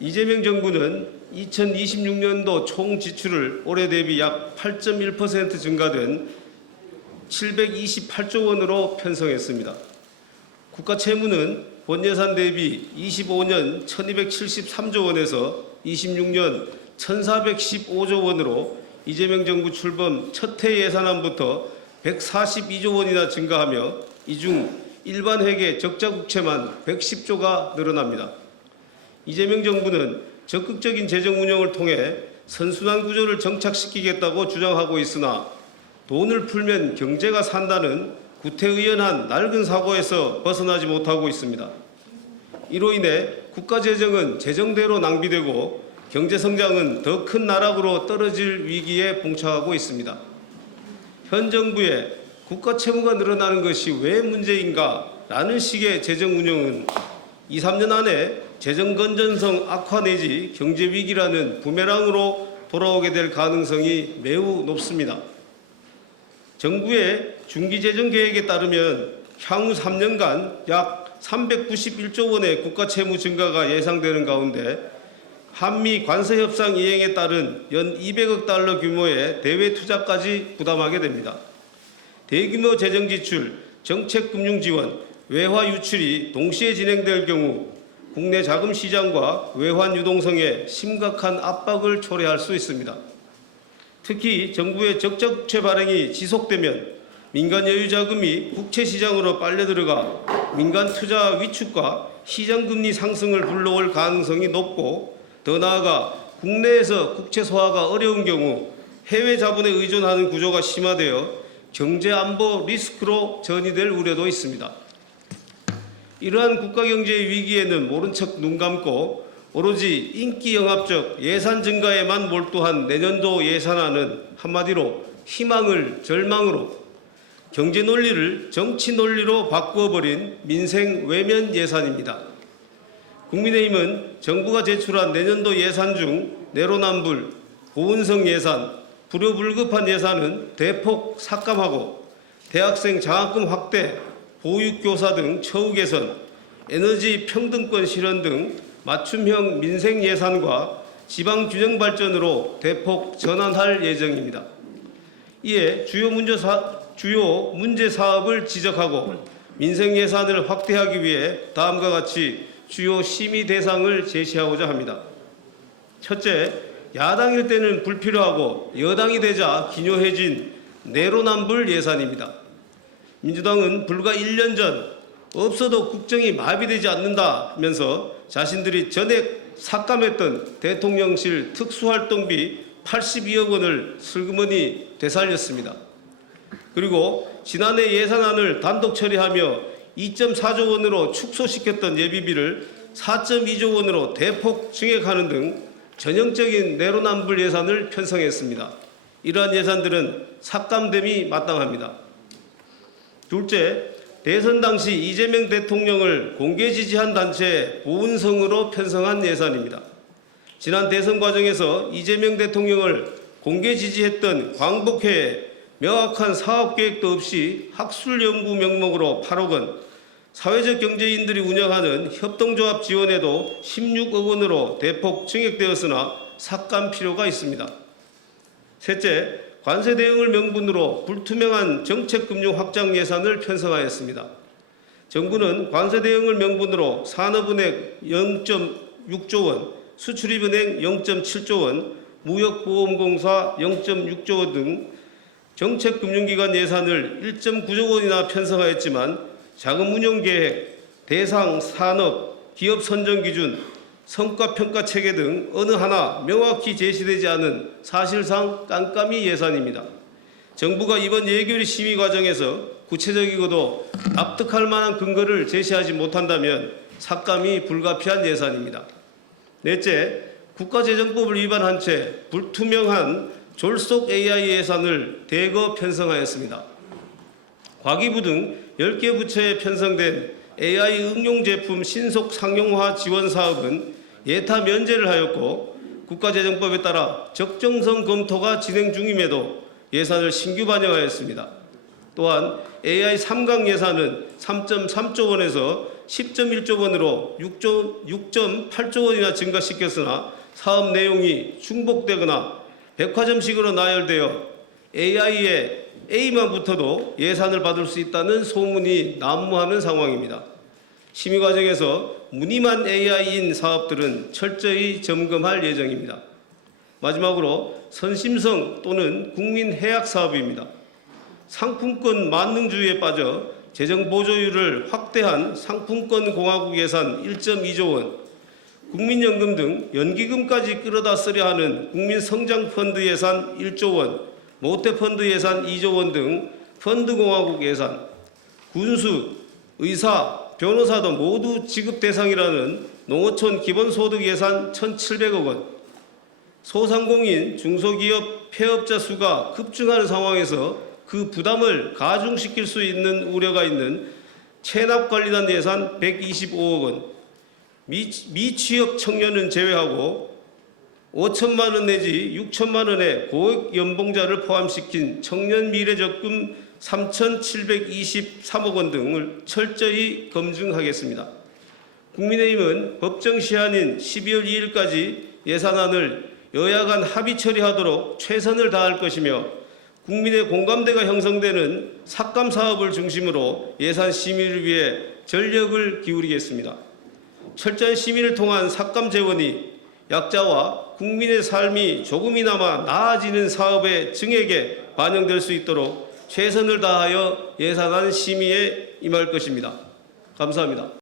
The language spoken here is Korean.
이재명 정부는 2026년도 총 지출을 올해 대비 약 8.1% 증가된 728조 원으로 편성했습니다. 국가 채무는 본 예산 대비 25년 1273조 원에서 26년 1415조 원으로 이재명 정부 출범 첫 해 예산안부터 142조 원이나 증가하며 이 중 일반 회계 적자 국채만 110조가 늘어납니다. 이재명 정부는 적극적인 재정 운영을 통해 선순환 구조를 정착시키겠다고 주장하고 있으나 돈을 풀면 경제가 산다는 구태의연한 낡은 사고에서 벗어나지 못하고 있습니다. 이로 인해 국가 재정은 재정대로 낭비되고 경제 성장은 더 큰 나락으로 떨어질 위기에 봉착하고 있습니다. 현 정부의 국가 채무가 늘어나는 것이 왜 문제인가라는 식의 재정 운영은 2, 3년 안에 재정 건전성 악화 내지 경제 위기라는 부메랑으로 돌아오게 될 가능성이 매우 높습니다. 정부의 중기 재정 계획에 따르면 향후 3년간 약 391조 원의 국가 채무 증가가 예상되는 가운데 한미 관세 협상 이행에 따른 연 200억 달러 규모의 대외 투자까지 부담하게 됩니다. 대규모 재정 지출, 정책 금융 지원, 외화 유출이 동시에 진행될 경우 국내 자금 시장과 외환 유동성에 심각한 압박을 초래할 수 있습니다. 특히 정부의 적자 국채 발행이 지속되면 민간 여유 자금이 국채 시장으로 빨려 들어가 민간 투자 위축과 시장 금리 상승을 불러올 가능성이 높고 더 나아가 국내에서 국채 소화가 어려운 경우 해외 자본에 의존하는 구조가 심화되어 경제 안보 리스크로 전이될 우려도 있습니다. 이러한 국가 경제의 위기에는 모른 척 눈 감고 오로지 인기 영합적 예산 증가에만 몰두한 내년도 예산안은 한마디로 희망을 절망으로 경제 논리를 정치 논리로 바꾸어버린 민생 외면 예산입니다. 국민의힘은 정부가 제출한 내년도 예산 중 내로남불, 보은성 예산, 불효불급한 예산은 대폭 삭감하고 대학생 장학금 확대, 보육교사 등 처우 개선, 에너지 평등권 실현 등 맞춤형 민생 예산과 지방 균형 발전으로 대폭 전환할 예정입니다. 이에 주요 문제 사업을 지적하고 민생 예산을 확대하기 위해 다음과 같이 주요 심의 대상을 제시하고자 합니다. 첫째, 야당일 때는 불필요하고 여당이 되자 기묘해진 내로남불 예산입니다. 민주당은 불과 1년 전 없어도 국정이 마비되지 않는다면서 자신들이 전액 삭감했던 대통령실 특수활동비 82억 원을 슬그머니 되살렸습니다. 그리고 지난해 예산안을 단독 처리하며 2.4조 원으로 축소시켰던 예비비를 4.2조 원으로 대폭 증액하는 등 전형적인 내로남불 예산을 편성했습니다. 이러한 예산들은 삭감됨이 마땅합니다. 둘째, 대선 당시 이재명 대통령을 공개 지지한 단체의 보은성으로 편성한 예산입니다. 지난 대선 과정에서 이재명 대통령을 공개 지지했던 광복회에 명확한 사업계획도 없이 학술연구 명목으로 8억 원, 사회적 경제인들이 운영하는 협동조합 지원에도 16억 원으로 대폭 증액되었으나 삭감 필요가 있습니다. 셋째, 관세 대응을 명분으로 불투명한 정책금융 확장 예산을 편성하였습니다. 정부는 관세 대응을 명분으로 산업은행 0.6조 원, 수출입은행 0.7조 원, 무역보험공사 0.6조 원 등 정책금융기관 예산을 1.9조 원이나 편성하였지만 자금운용계획, 대상 산업, 기업 선정기준, 성과평가체계 등 어느 하나 명확히 제시되지 않은 사실상 깜깜이 예산입니다. 정부가 이번 예결위 심의 과정에서 구체적이고도 납득할 만한 근거를 제시하지 못한다면 삭감이 불가피한 예산입니다. 넷째, 국가재정법을 위반한 채 불투명한 졸속 AI 예산을 대거 편성하였습니다. 과기부 등 10개 부처에 편성된 AI 응용 제품 신속 상용화 지원 사업은 예타 면제를 하였고 국가재정법에 따라 적정성 검토가 진행 중임에도 예산을 신규 반영하였습니다. 또한 AI 3강 예산은 3.3조 원에서 10.1조 원으로 6.8조 원이나 증가시켰으나 사업 내용이 중복되거나 백화점식으로 나열되어 AI에 A만 붙어도 예산을 받을 수 있다는 소문이 난무하는 상황입니다. 심의 과정에서 무늬만 AI인 사업들은 철저히 점검할 예정입니다. 마지막으로 선심성 또는 국민해약 사업입니다. 상품권 만능주의에 빠져 재정 보조율을 확대한 상품권 공화국 예산 1.2조 원, 국민연금 등 연기금까지 끌어다 쓰려 하는 국민성장펀드 예산 1조 원, 모태펀드 예산 2조 원 등 펀드공화국 예산, 군수, 의사, 변호사도 모두 지급 대상이라는 농어촌 기본소득 예산 1,700억 원, 소상공인, 중소기업, 폐업자 수가 급증하는 상황에서 그 부담을 가중시킬 수 있는 우려가 있는 체납관리단 예산 125억 원, 미취업 청년은 제외하고 5천만 원 내지 6천만 원의 고액 연봉자를 포함시킨 청년 미래적금 3,723억 원 등을 철저히 검증하겠습니다. 국민의힘은 법정 시한인 12월 2일까지 예산안을 여야 간 합의 처리하도록 최선을 다할 것이며 국민의 공감대가 형성되는 삭감 사업을 중심으로 예산 심의를 위해 전력을 기울이겠습니다. 철저한 심의를 통한 삭감 재원이 약자와 국민의 삶이 조금이나마 나아지는 사업의 증액에 반영될 수 있도록 최선을 다하여 예산안 심의에 임할 것입니다. 감사합니다.